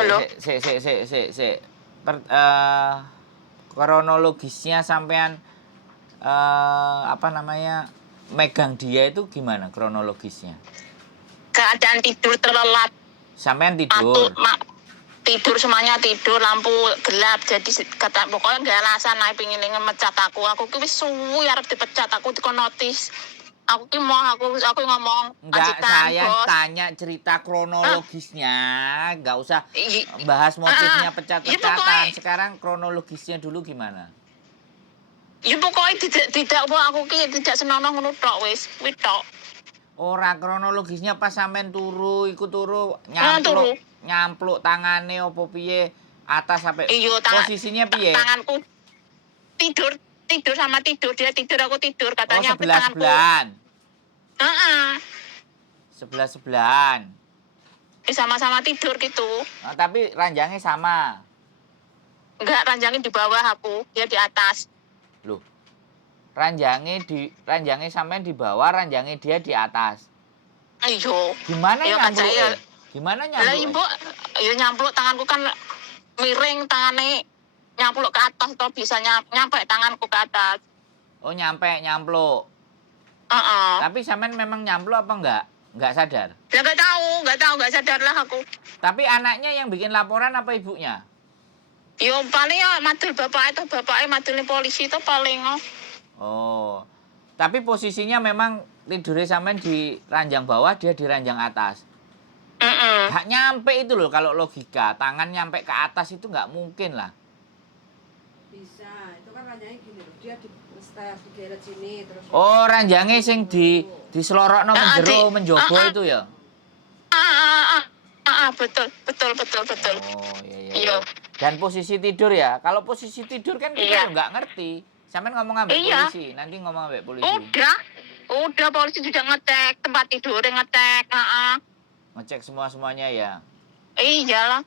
Halo? Kronologisnya sampean apa namanya megang dia itu gimana kronologisnya? Keadaan tidur terlelap. Sampean Atu, tidur. tidur semuanya tidur, lampu gelap. Jadi kata pokoknya gak alasan naik pingin ngemecat aku. Aku ki wis suwi arep dipecat, aku dikon notis. Aku ki mau aku ngomong Enggak, majikan, saya bos. tanya cerita kronologisnya, enggak usah I- bahas motifnya Ya pokoknya, pecat-pecatan. Sekarang kronologisnya dulu gimana? ya pokoknya tidak aku ki tidak senonoh ngono tok wis tok. Ora kronologisnya pas sampean turu, iku turu Turu. nyampluk tangane opo piye atas sampai Iyo posisinya piye? tanganku tidur tidur sama tidur, dia tidur aku tidur, Oh, katanya aku tanganku. sebelah-sebelahan. Heeh. Sebelah-sebelahan. Sama-sama tidur gitu. Nah, tapi ranjangnya sama. Enggak, ranjangin di bawah aku, dia di atas. Loh. Ranjangnya sampean di bawah, ranjangnya dia di atas. Iyo. Gimana Iyo kan nyampluk saya. Gimana Lah nyampluk ibu, ya nyampluk tanganku kan miring tangannya nyampluk ke atas toh bisa nyampe tanganku ke atas. Oh, nyampluk. Heeh. Tapi sampean memang nyampluk apa enggak? Enggak sadar. Ya enggak sadar lah aku. Tapi anaknya yang bikin laporan apa ibunya? Yo paling ya madul bapaknya madulnya polisi itu paling Oh. Tapi posisinya memang tidurnya sampean di ranjang bawah, dia di ranjang atas. Gak nyampe itu loh kalau logika. Tangan nyampe ke atas itu nggak mungkin lah. Bisa, itu kan ranjangnya gini loh. Dia di step digeret sini terus. Oh, ranjangnya sing di selorokno menjobo itu ya. Betul. Oh, iya. Iya. Dan posisi tidur ya. Kalau posisi tidur kan kita nggak ngerti. Sampean ngomong ambek polisi, nanti ngomong ambek polisi. Udah polisi juga ngecek tempat tidur, ngecek, Ngecek semuanya ya. Iyalah,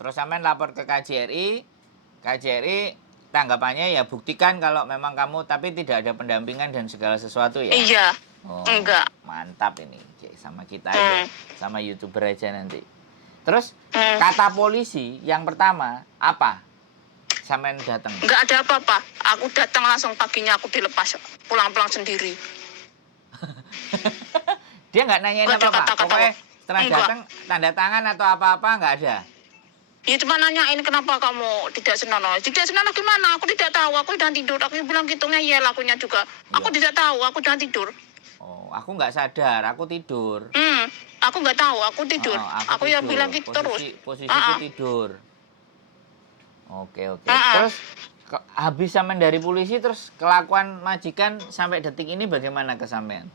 Terus sampean lapor ke KJRI. KJRI tanggapannya ya buktikan kalau memang kamu tapi tidak ada pendampingan dan segala sesuatu ya. Iya. Oh, enggak. Mantap ini. Sama kita aja. Sama YouTuber aja nanti. Terus kata polisi yang pertama apa? Sampean datang. Enggak ada apa-apa. Aku datang langsung paginya aku dilepas pulang-pulang sendiri. Dia nggak nanyain apa-apa. Pokoknya setelah datang tanda tangan atau apa-apa nggak ada. Ya cuma nanyain kenapa kamu tidak senonoh. Tidak senonoh gimana? Aku tidak tahu. Aku udah tidur. Aku bilang gitu ngeyel akunya juga. Aku tidak tahu. Aku udah tidur. Oh, aku nggak sadar. Aku tidur. Aku nggak tahu. Aku tidur. Aku ya bilang gitu terus. Posisiku tidur. Oke. Terus habis sampean dari polisi terus kelakuan majikan sampai detik ini bagaimana ke sampean?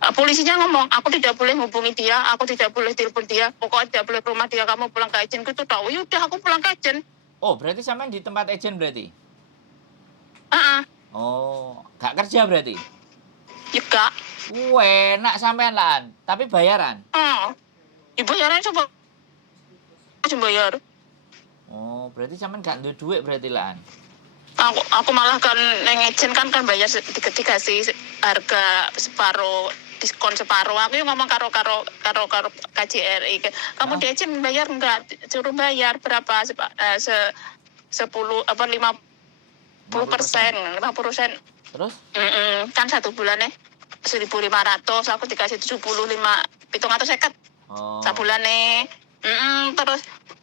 Polisinya ngomong, aku tidak boleh hubungi dia, aku tidak boleh telepon dia, pokoknya tidak boleh ke rumah dia, kamu pulang ke agen gitu tahu. Yaudah aku pulang ke agen. Oh, berarti sampean di tempat agen berarti? Oh, gak kerja berarti? Ya gak. Enak sampean lah, tapi bayaran? Bayaran coba. Bayar. Oh, berarti sampean gak ada duit berarti lah. Aku malah kan yang agen kan bayar dikasih harga separuh, diskon separuh. Aku yang ngomong karo KJRI. Kamu di agen bayar enggak? Suruh bayar berapa? 10 apa 50%. Terus? Kan 1 bulannya 1.500, aku dikasih 750. Oh. Sabulannya.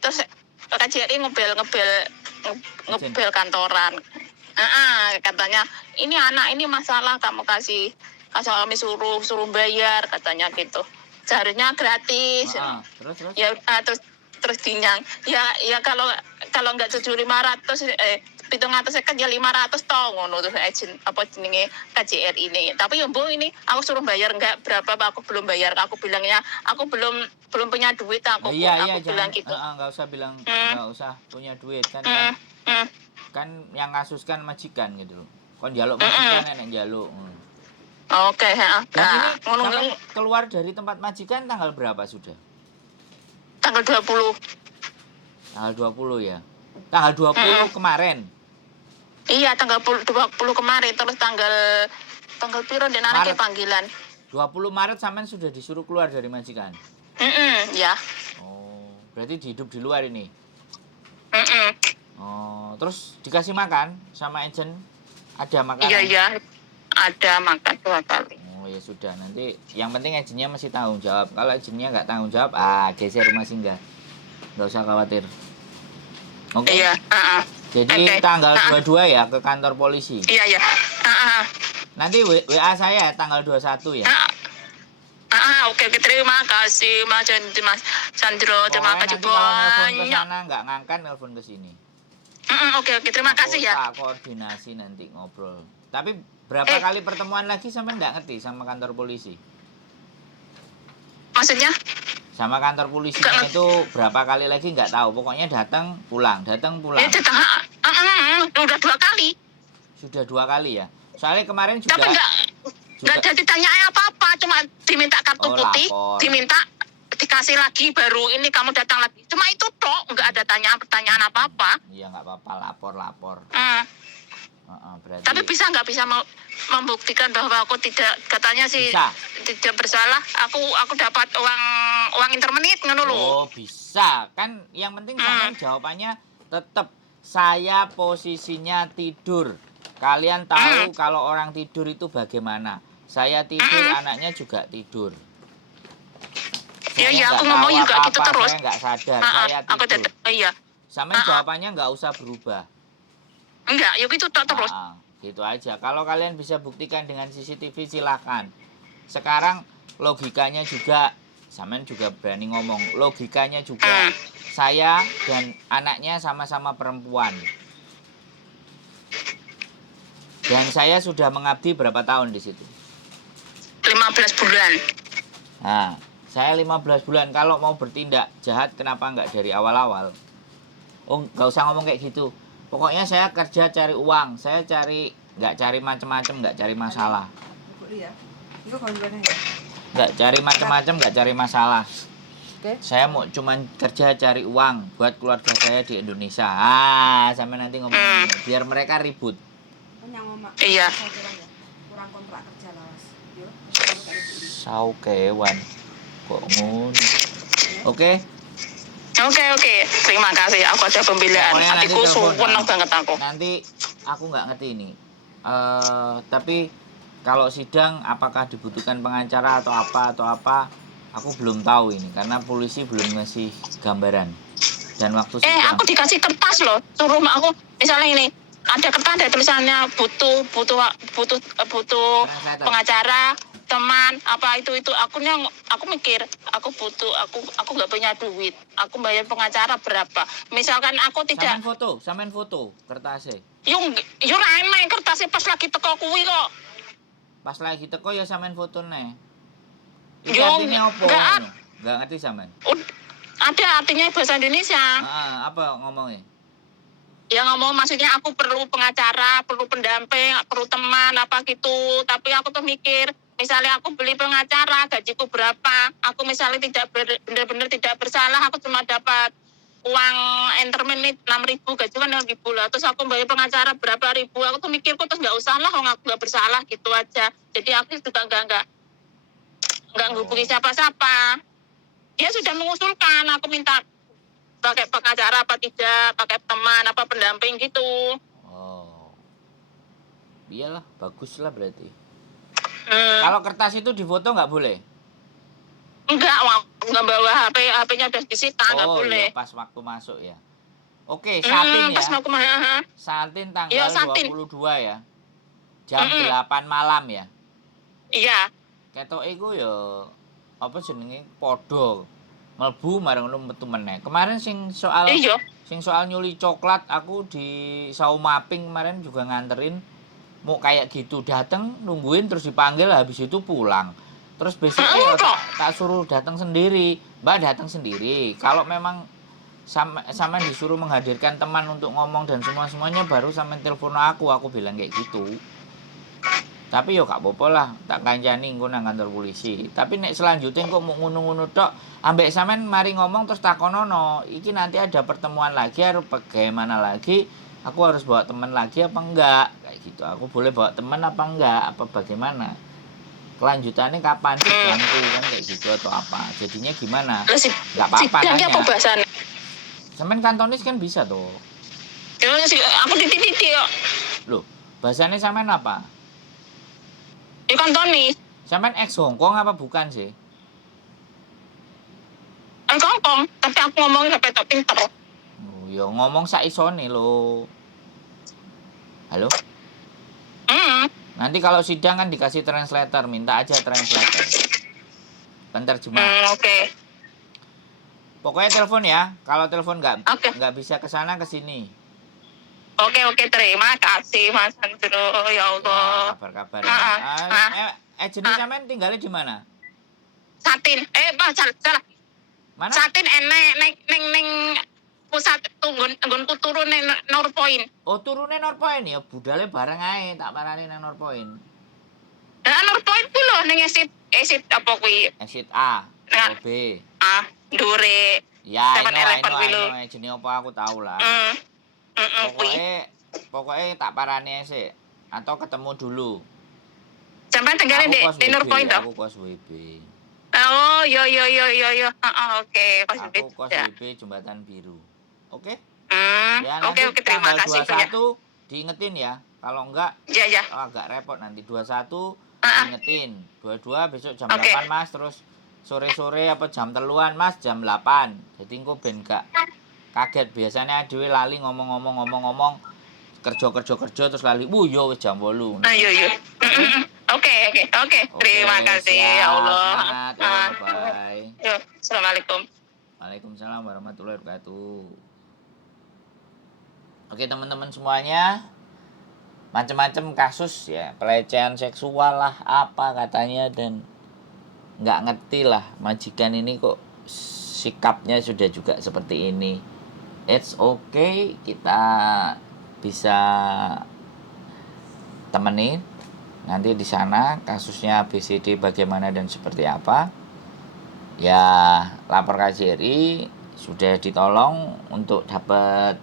Terus KJRI ngebel kantoran. Katanya ini anak ini masalah, kamu kasih kami suruh bayar katanya gitu. Seharusnya gratis. Terus? Ya terus dinyang. Ya kalau enggak 7.500 750 ya 500 toh ngono tuh agent apa jenenge KJRI ini. Tapi ya Bu ini aku suruh bayar enggak berapa aku belum bayar. Aku bilangnya aku belum punya duit aku. Iya, bilang jangan, gitu. Enggak usah bilang enggak usah punya duit kan. Kan yang kasus kan majikan gitu loh. Kon njaluk majikan enek njaluk. Oke, Dan ini sampai keluar dari tempat majikan tanggal berapa sudah? Tanggal 20. Tanggal 20 ya. Tanggal 20 kemarin. Iya, tanggal 20 kemarin, terus tanggal piro den anake panggilan. 20 Maret sampean sudah disuruh keluar dari majikan. Ya. Oh, Berarti hidup di luar ini. Mm-mm. Oh, terus dikasih makan sama agent? Ada makanan? Iya, ada makan 2 kali. Oh ya sudah, nanti yang penting agentnya masih tanggung jawab. Kalau agentnya nggak tanggung jawab, geser rumah singgah. Nggak usah khawatir. Oke? Iya, Jadi Oke. tanggal 22 ya ke kantor polisi. Iya. Nanti WA saya tanggal 21 ya. Oke, terima kasih Mas Sandro, terima Pokoknya kasih nanti kalau nelfon ke banyak. sana nggak ngangkat, nelfon ke sini. Oke, terima kasih ya. Tak koordinasi nanti ngobrol. Tapi berapa kali pertemuan lagi sampai nggak ngerti sama kantor polisi? Maksudnya? Sama kantor polisi itu berapa kali lagi nggak tahu. Pokoknya datang pulang. Ya, udah 2 kali. Sudah 2 kali ya. Soalnya kemarin juga. Tapi nggak jadi tanya apa-apa, cuma diminta kartu putih, lapor. diminta dikasih lagi baru ini kamu datang lagi. Cuma itu toh, nggak ada pertanyaan apa-apa. Iya nggak apa-apa, lapor. Berarti. Tapi nggak bisa membuktikan bahwa aku katanya sih bisa. Tidak bersalah. Aku dapat uang intermenit ngono lho. Oh bisa, kan yang penting sampean jawabannya tetap saya posisinya tidur. Kalian tahu kalau orang tidur itu bagaimana? Saya tidur, anaknya juga tidur. Iya, aku ngomong juga gitu terus. Saya nggak sadar, saya tidur. Iya. Sampean jawabannya nggak usah berubah. Enggak, ya gitu terus. Gitu aja. Kalau kalian bisa buktikan dengan CCTV silakan. Sekarang logikanya juga, sampean juga berani ngomong. Logikanya juga saya dan anaknya sama-sama perempuan. Dan saya sudah mengabdi berapa tahun di situ? 15 bulan. Nah, saya 15 bulan. Kalau mau bertindak jahat, kenapa nggak dari awal-awal? Oh, nggak usah ngomong kayak gitu. Pokoknya saya kerja cari uang. Saya nggak cari macam-macam, nggak cari masalah. Nggak cari macam-macam, nggak cari masalah. Saya mau cuman kerja cari uang buat keluarga saya di Indonesia. Sampai nanti ngomong biar mereka ribut. Iya. Kurang kontrak kerja lawas. Saukewan. Kok ngono? Oke. Oke. Terima kasih. Aku ada pembelaan. Pokoknya nanti Hatiku telepon. seneng banget aku. Nanti aku nggak ngerti ini. Tapi kalau sidang apakah dibutuhkan pengacara atau apa? Aku belum tahu ini karena polisi belum ngasih gambaran. Dan waktu sidang. Aku dikasih kertas loh. Suruh aku misalnya ini ada kertas ada tulisannya butuh pengacara, teman apa itu aku mikir aku nggak punya duit, aku bayar pengacara berapa, misalkan aku tidak Sampean foto kertasnya yung rame kertasnya pas lagi teko kuwi kok pas lagi teko ya sampean foto nih itu Yung, artinya apa? Nggak ngerti sampean ada artinya bahasa Indonesia. Apa ngomongnya? Ya ngomong maksudnya aku perlu pengacara, perlu pendamping, perlu teman apa gitu. Tapi aku tuh mikir, misalnya aku beli pengacara, gajiku berapa? Aku misalnya tidak benar-benar tidak bersalah, aku cuma dapat uang intermenit 6.000, gaji kan 6.000 lah. Terus aku bayar pengacara berapa ribu? Aku tuh mikirku terus nggak usah lah, kalau aku nggak bersalah gitu aja. Jadi aku juga nggak menghubungi siapa-siapa. Dia sudah mengusulkan, aku minta pakai pengacara apa tidak, pakai teman apa pendamping gitu. Oh, iyalah, bagus lah berarti. Kalau kertas itu difoto nggak boleh? Enggak bawa HP-nya udah disita, nggak boleh. Iya, pas waktu masuk ya. Oke, Satin ya. Pas mau kemana? Satin tanggal 22 ya. Jam 8 malam ya. Iya. Ketok iku ya apa jenenge padha mlebu marang ngono metu meneh. Kemarin sing soal nyuli coklat aku di Saumaping kemarin juga nganterin mau kayak gitu, datang nungguin terus dipanggil habis itu pulang. Terus besoknya tak suruh datang sendiri. Mbak datang sendiri. Kalau memang sama disuruh menghadirkan teman untuk ngomong dan semuanya baru sama telepon aku bilang kayak gitu. Tapi yo gak apa-apa lah, tak kancani engko nang kantor polisi. Tapi nek selanjutnya kok mau ngono-ngono tok, ambek sampean mari ngomong terus takonono, iki nanti ada pertemuan lagi harus bagaimana lagi? Aku harus bawa teman lagi apa enggak? Kayak gitu. Aku boleh bawa teman apa enggak? Apa bagaimana? kelanjutannya kapan sih ganti kan kayak gitu atau apa? Jadinya gimana? Lah si Nggak apa-apa sidangnya apa nanya. bahasan? Semen kantonis kan bisa tuh. Ya aku titik-titik yo. Loh, bahasanya sampean apa? Ya kantonis. Sampean ex Hongkong apa bukan sih? Kongkong, tapi aku ngomongin sampai tak pinter. Oh, ya ngomong saisone lo. Halo? Nanti kalau sidang kan dikasih translator, minta aja translator. Penterjemah. Oke. Pokoknya telepon ya. Kalau telepon Oke. nggak bisa ke sana ke sini. Oke, terima kasih Mas Andro, ya Allah. Kabar-kabar ya. Jenis sampean tinggalnya di mana? Satin. Salah. Mana? Satin neng pusat nggonku turun neng Norpoint. Oh, turune Norpoint ya, budale bareng ae, tak parani nang Norpoint. Lah Norpoint ku lho ning exit apa kuwi? Exit A, Nah. atau B. Ndure. Ya, 7-Eleven kuwi lho. jenis apa aku tahu lah. Kuwi. Pokoknya tak parani sih. Atau ketemu dulu. Sampai tinggalin di Norpoint toh? Aku kos WB. Oh, yo. Oke, Aku kos WB Jembatan Biru. Oke? Ya, Oke, terima kasih banyak. 21 diingetin ya. Kalau enggak, Ya. agak repot nanti. 21 diingetin. 22 besok jam 8 Mas, terus sore-sore apa jam 3-an Mas, jam 8. Jadi engko ben gak kaget. Biasanya dhewe lali ngomong kerja terus lali. Yo wis jam 8. Yo. Oke. Terima kasih ya Allah. Semangat, bye. Yo, assalamualaikum. Waalaikumsalam warahmatullahi wabarakatuh. Oke teman-teman semuanya, macam-macam kasus ya, pelecehan seksual lah apa katanya, dan nggak ngerti lah majikan ini kok sikapnya sudah juga seperti ini. It's okay, kita bisa temenin nanti di sana kasusnya ABCD bagaimana dan seperti apa. Ya lapor KJRI, sudah ditolong untuk dapat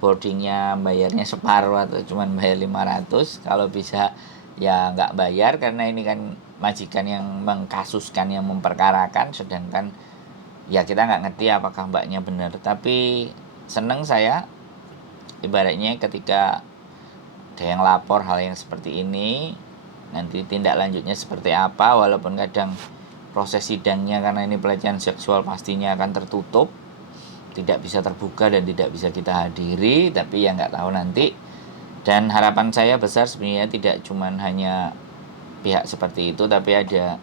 boardingnya, bayarnya separuh atau cuma bayar 500. Kalau bisa ya nggak bayar, karena ini kan majikan yang mengkasuskan, yang memperkarakan, sedangkan ya kita nggak ngerti apakah mbaknya benar. Tapi seneng saya ibaratnya ketika ada yang lapor hal yang seperti ini, nanti tindak lanjutnya seperti apa. Walaupun kadang proses sidangnya karena ini pelecehan seksual pastinya akan tertutup, tidak bisa terbuka dan tidak bisa kita hadiri, tapi ya nggak tahu nanti. Dan harapan saya besar sebenarnya tidak cuma hanya pihak seperti itu, tapi ada,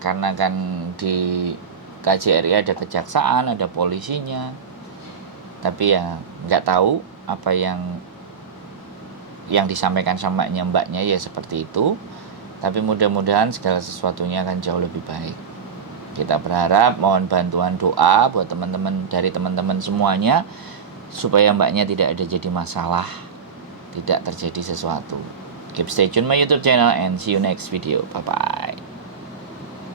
karena kan di KJRI ada kejaksaan, ada polisinya, tapi ya nggak tahu apa yang disampaikan sama mbaknya ya seperti itu. Tapi mudah-mudahan segala sesuatunya akan jauh lebih baik. Kita berharap, mohon bantuan doa buat teman-teman, dari teman-teman semuanya, supaya mbaknya tidak ada jadi masalah, tidak terjadi sesuatu. Keep stay tune my YouTube channel and see you next video. Bye bye.